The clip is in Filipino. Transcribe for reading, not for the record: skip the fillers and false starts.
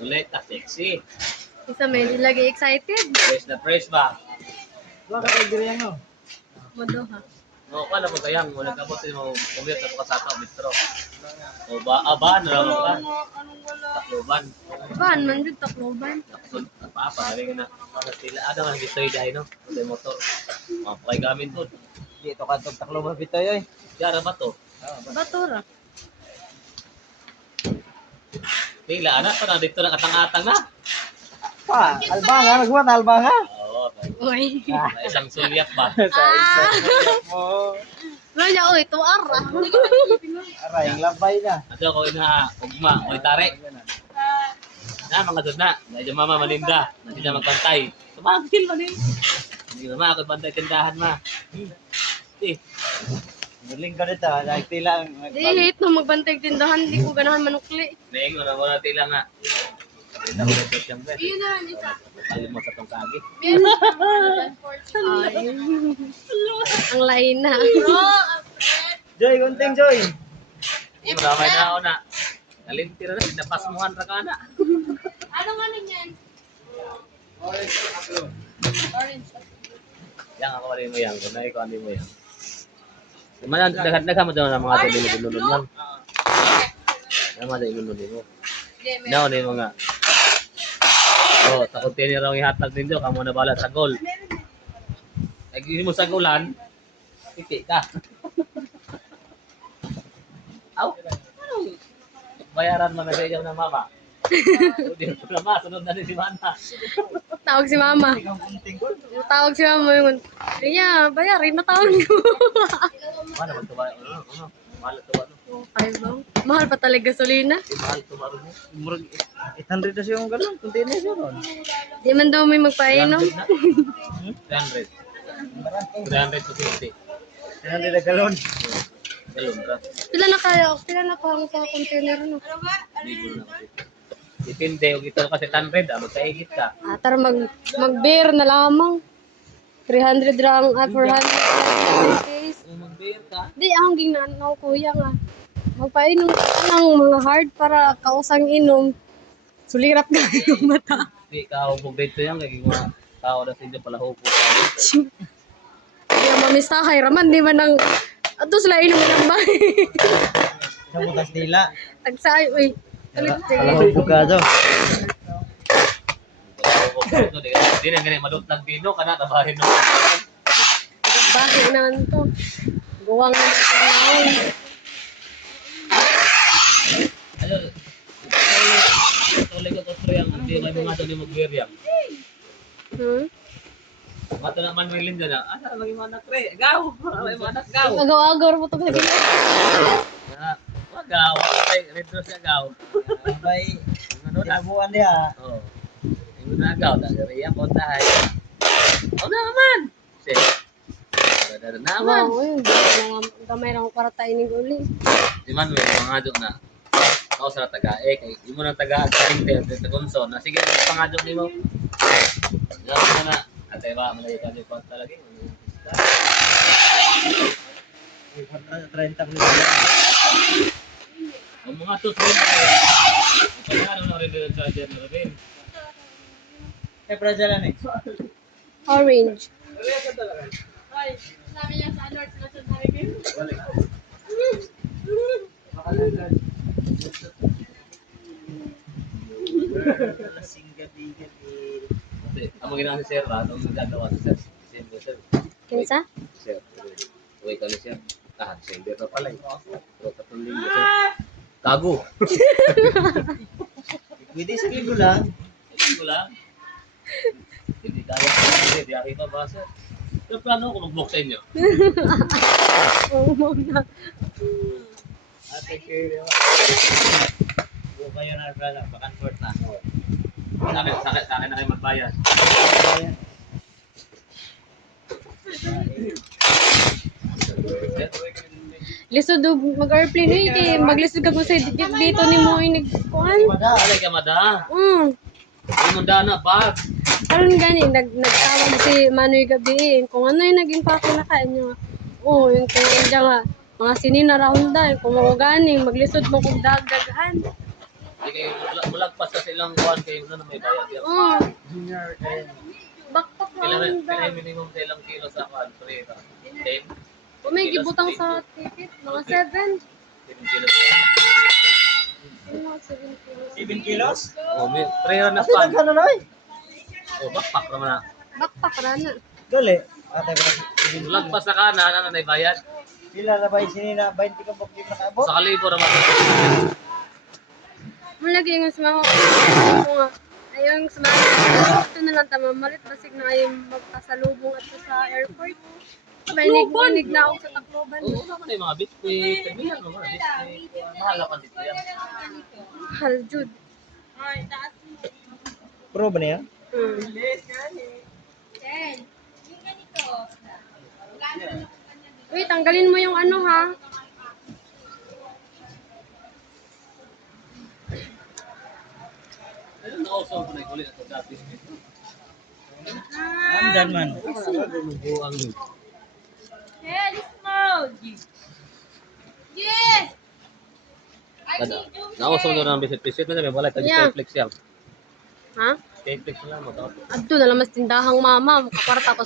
Ulit, sexy. Isa may lagi excited. Fresh ba? Wala ka tayo giriyan mo. Modo ha. No, kala mo kayang mo nagkabot mo kumit sa sa ato metro. O ba aban na lang ka. Takloban. Ban man jud takloban. Apa galing na. Sila ada man bitoy dai no. Sa motor. Mapay gamit po. Dito ka itong Tacloban bitoy oy. Yara ba to? Batura. Tila ana pa na dito na katang-atang na. Pa, albanga, nagbuhat na albanga. Oo. Uy. May isang sulyap ba? Sa isang mo. Wala oy tuar. Aray, labay na. Ato ko ina ugma, o tare. Na mga dod na. Medyo mama malinda. Hindi na magbantay. Tumagil man eh. Hindi na ako bantay tindahan ma. Eh. Muling ka dito, nagtila ang Di hit no magbantay tindahan di ko ganahan manukli. Neng ora tila nga. Kita ko dito siyempre. Iyon na isa. Alim mo sa tong kagi. Ay. Ang lain na. Joy, kunting Joy. Maramay na ako na. Kalintir na, napasmuhan ra ka na. Anong ano niyan? Orange. Yang ako rin mo yan, kung naiko andi mo yan. Kumanan, naghat mo doon ng mga tulunod yan. Yan mga tulunod mo. Now, ni mga. Oh, takot din raw ihatag ninyo, kamo na bala sa goal. Ay, mo sa goalan, piti ka. Aw, bayaran mo na sa inyo ng mama. Hindi ko na masunod na si Mana. Tawag si mama. Ikaw kunting ko. Tawag si mama yung Riya, bayarin na tawag ko. Mana ba ito ba? Ano? Mahal ito ba? Ay bang? Mahal pa talaga gasolina. Mahal ito ba? Murag 800 na siya yung galon, kunting na siya ron. Di man daw may magpainom. 300. 300 to 50. 800 na galon. Galon ka. Pila na pa ang sa container no. Libo na. Depende, kung ito kasi 100, magkaigit ka. Tara mag-beer na lamang. 300 lang, 400 case. Kung mag-beer ka, Di, ang ginanaw kuya nga. Magpainom ka ng mga hard para kausang inom. Sulirap ka yung mata. di ka hubog dito yan, kaya mga tao na sa inyo pala hubog. Kaya mamistahay raman, di man ang... Ato sila inom ng bahay. Sa butas nila. Tagsay, uy. Ulit, Alam mo bugado. Di na ganyan, madutlag dino ka na, tabahin mo. Bakit naman to? Guwang na sa naon. Ayun, tuloy ka kostro yan, hindi may mga doon yung mag-beer yan. Mato na man willing dyan, asa lagi manak re, gaw, may manak gaw. Agaw-agaw mo ito sa gila. Gaw, ay, retro siya gaw. Abay, Ano na? nabuan diha. Oo. Yung nagaw, tagariya ko tayo. O naman! Sige. Dada naman. Wow, yun. Gamay lang kwarta inig uli. Di man, may mga adyo na. Ako sa taga-e, kay di mo na taga-karinte, taga-konso, na sige, pangadyo ni mo. Yan mo na. Atay ba, malayo ka dito talaga. 30 ko. Ang mga tusin, ano na rin din sa dyan na rin. Eh, prajalan eh. Orange. Lasing gabi-gabi. Kasi, ang mga ginagawa si Sir, anong nagagawa si Sir? Sir. Kinsa? Sir, uwi ka na siya. Sender na pala eh. Pero tatlong linggo siya. Kago. Pwede sa linggo lang. Linggo lang. Hindi kaya ko. Hindi ako ipabasa. Pero plano ko mag-book sa inyo. Oo, muna. Ate kayo. Buo kayo na pala, back-and-forth na. Sa akin na kayo magbayad. Lisod do mag-airplane eh. Kaya maglisod ka kung sa dito ni mo inig kuhan. Alay ka mada. Hindi mo dana bag. Karon gani nagtawag si Manoy gabi kung ano yung naging pako na kanya. Oo, yung kung nga mga sinina raunda kung mo gani maglisod mo kung dagdagan. Hindi kayo mulagpas sa ilang buwan kayo na may bayad yan. Oh, Junior kayo. backpack lang Kailan minimum sa ilang kilo sa kan? 10? Kung may gibutang sa ticket, mga 7. 7 kilos. Mga 7 kilos. 7 kilos? Oh, may prayer na Kasi pan. nagkano na eh. Oh, backpack naman na. Backpack rana. Gali. Ate ko. Mulagpas na kanan, ano na bayad? Sila na ba yung sinina? 20 ka bukli na kaabot? Sa kalibo naman. Malagi yung sumaho. Nga. Ayong sumaho. Ito na lang tama. Malit basig na ayong magpasalubong at sa airport. Bainig na ako sa Tacloban. Oo, naman yung mga biscuit. Sabihan mo mga biscuit. Mahal pa dito yan. Mahal, Jude. Pro ba niya? Uy, tanggalin mo yung ano ha. Ayun, nausaw ko na yung ulit ito dati. Andan man. Buang yun. Nausaw nyo ng bisit-bisit. May balay ka Yeah. flex yan. Ha? Flex lang mo. Adto na lang mas tindahang mama. Makaparta ko